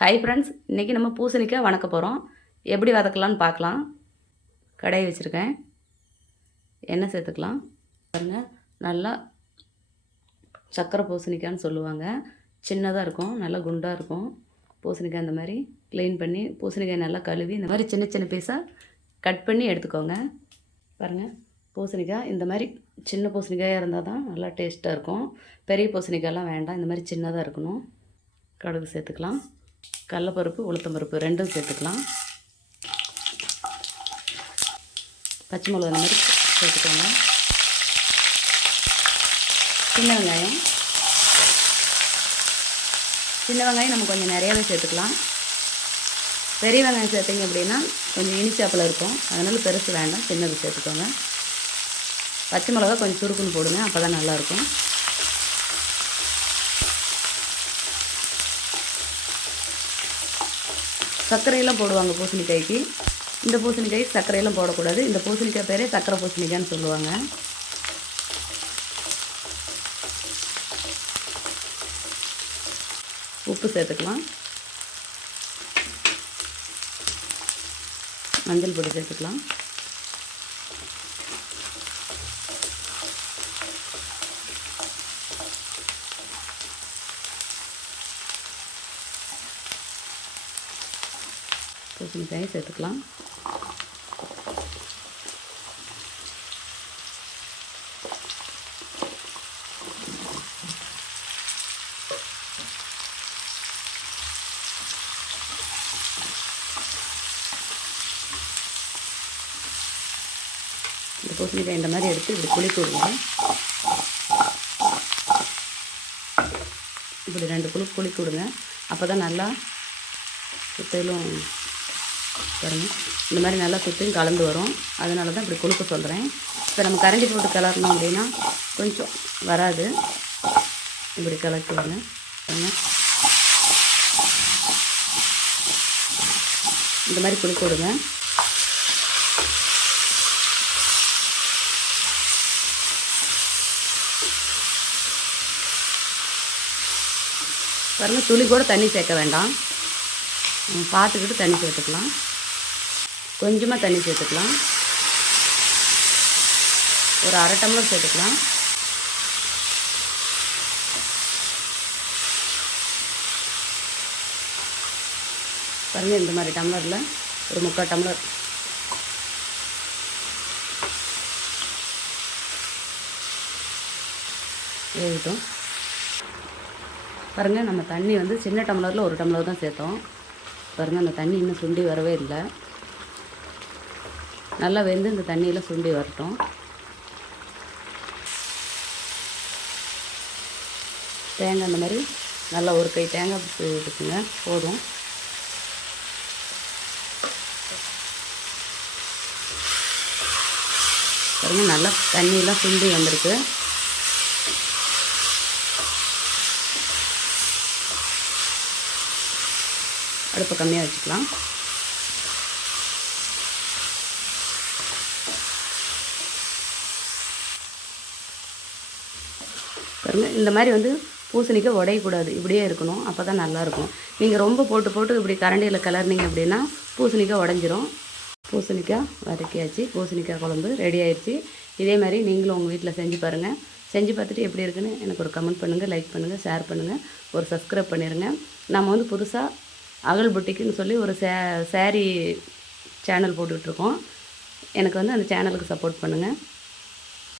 Hi friends, இன்றைக்கி நம்ம பூசணிக்காய் வணக்க போகிறோம். எப்படி வதக்கலான்னு பார்க்கலாம். கடாய் வச்சுருக்கேன், எண்ணெய் சேர்த்துக்கலாம். பாருங்கள், நல்லா சக்கரை பூசணிக்காய்ன்னு சொல்லுவாங்க. சின்னதாக இருக்கும், நல்லா குண்டாக இருக்கும். பூசணிக்காய் இந்த மாதிரி க்ளீன் பண்ணி பூசணிக்காய் நல்லா கழுவி இந்த மாதிரி சின்ன சின்ன பீஸாக கட் பண்ணி எடுத்துக்கோங்க. பாருங்கள், பூசணிக்காய் இந்த மாதிரி சின்ன பூசணிக்காயாக இருந்தால் தான் நல்லா டேஸ்ட்டாக இருக்கும். பெரிய பூசணிக்காயெல்லாம் வேண்டாம், இந்த மாதிரி சின்னதாக இருக்கணும். கடுகு சேர்த்துக்கலாம். கடலைப்பருப்பு, உளுத்தம்பருப்பு ரெண்டும் சேர்த்துக்கலாம். பச்சை மிளகா இந்த மாதிரி சேர்த்துக்கோங்க. சின்ன வெங்காயம் நம்ம கொஞ்சம் நிறையாவே சேர்த்துக்கலாம். பெரிய வெங்காயம் சேர்த்திங்க அப்படின்னா கொஞ்சம் இனிச்சாப்பில் இருக்கும், அதனால் பெருசு வேண்டாம், சின்னது சேர்த்துக்கோங்க. பச்சை மிளகா கொஞ்சம் சுருக்குன்னு போடுங்க, அப்போ தான் நல்லாயிருக்கும். சர்க்கரையெல்லாம் போடுவாங்க பூசணிக்காய்க்கு. இந்த பூசணிக்காய் சர்க்கரையெல்லாம் போடக்கூடாது. இந்த பூசணிக்காய் பேரே சர்க்கரை பூசணிக்காய்ன்னு சொல்லுவாங்க. உப்பு சேர்த்துக்கலாம். மஞ்சள் பொடி சேர்த்துக்கலாம். பூசணிக்காயை சேர்த்துக்கலாம். இந்த பூசணிக்காய் இந்த மாதிரி எடுத்து இப்படி குளிக்க விடுங்க. இப்படி 2 குளிக்க விடுங்க, அப்போ தான் நல்லா சுற்றிலும் பாருங்கள், இந்த மாதிரி நல்லா சுற்றியும் கலந்து வரும். அதனால தான் இப்படி குளுக்க சொல்கிறேன். இப்போ நம்ம கரண்டி போட்டு கிளறணும் அப்படின்னா கொஞ்சம் வராது. இப்படி கிளட்டுவாங்க பாருங்கள். இந்த மாதிரி குளிக்க விடுங்க. பாருங்கள், துளி கூட தண்ணி சேர்க்க வேண்டாம், பார்த்துக்கிட்டு தண்ணி சேர்த்துக்கலாம். கொஞ்சமாக தண்ணி சேர்த்துக்கலாம். ஒரு 1/2 டம்ளர் சேர்த்துக்கலாம். பாருங்கள், இந்த மாதிரி டம்ளரில் ஒரு 3/4 டம்ளர் வேகட்டும். பாருங்கள், நம்ம தண்ணி வந்து சின்ன டம்ளரில் 1 டம்ளர் தான் சேர்த்தோம். பாருங்கள், அந்த தண்ணி இன்னும் சுண்டி வரவே இல்லை. நல்லா வெந்து இந்த தண்ணியில் சுண்டி வரட்டும். தேங்காய் இந்த மாதிரி நல்லா ஒரு கை தேங்காய் விட்டுக்குங்க, போதும். பாருங்கள், நல்லா தண்ணியெல்லாம் சுண்டி வந்திருக்கு. அடுப்பை கம்மியாக வச்சுக்கலாம். பாருங்கள், இந்த மாதிரி வந்து பூசணிக்காய் உடையக்கூடாது, இப்படியே இருக்கணும், அப்போ தான் நல்லாயிருக்கும். நீங்கள் ரொம்ப போட்டு இப்படி கரண்டியில் கிளறினீங்க அப்படின்னா பூசணிக்காய் உடஞ்சிரும். பூசணிக்காய் வதக்கியாச்சு. பூசணிக்காய் குழம்பு ரெடி ஆயிடுச்சு. இதே மாதிரி நீங்களும் உங்கள் வீட்டில் செஞ்சு பாருங்கள். செஞ்சு பார்த்துட்டு எப்படி இருக்குன்னு எனக்கு ஒரு கமெண்ட் பண்ணுங்கள், லைக் பண்ணுங்கள், ஷேர் பண்ணுங்கள், ஒரு சப்ஸ்கிரைப் பண்ணிடுங்க. நம்ம வந்து புதுசாக அகல் புட்டிக்குன்னு சொல்லி ஒரு சாரீ சேனல் போட்டுட்ருக்கோம். எனக்கு வந்து அந்த சேனலுக்கு சப்போர்ட் பண்ணுங்கள்.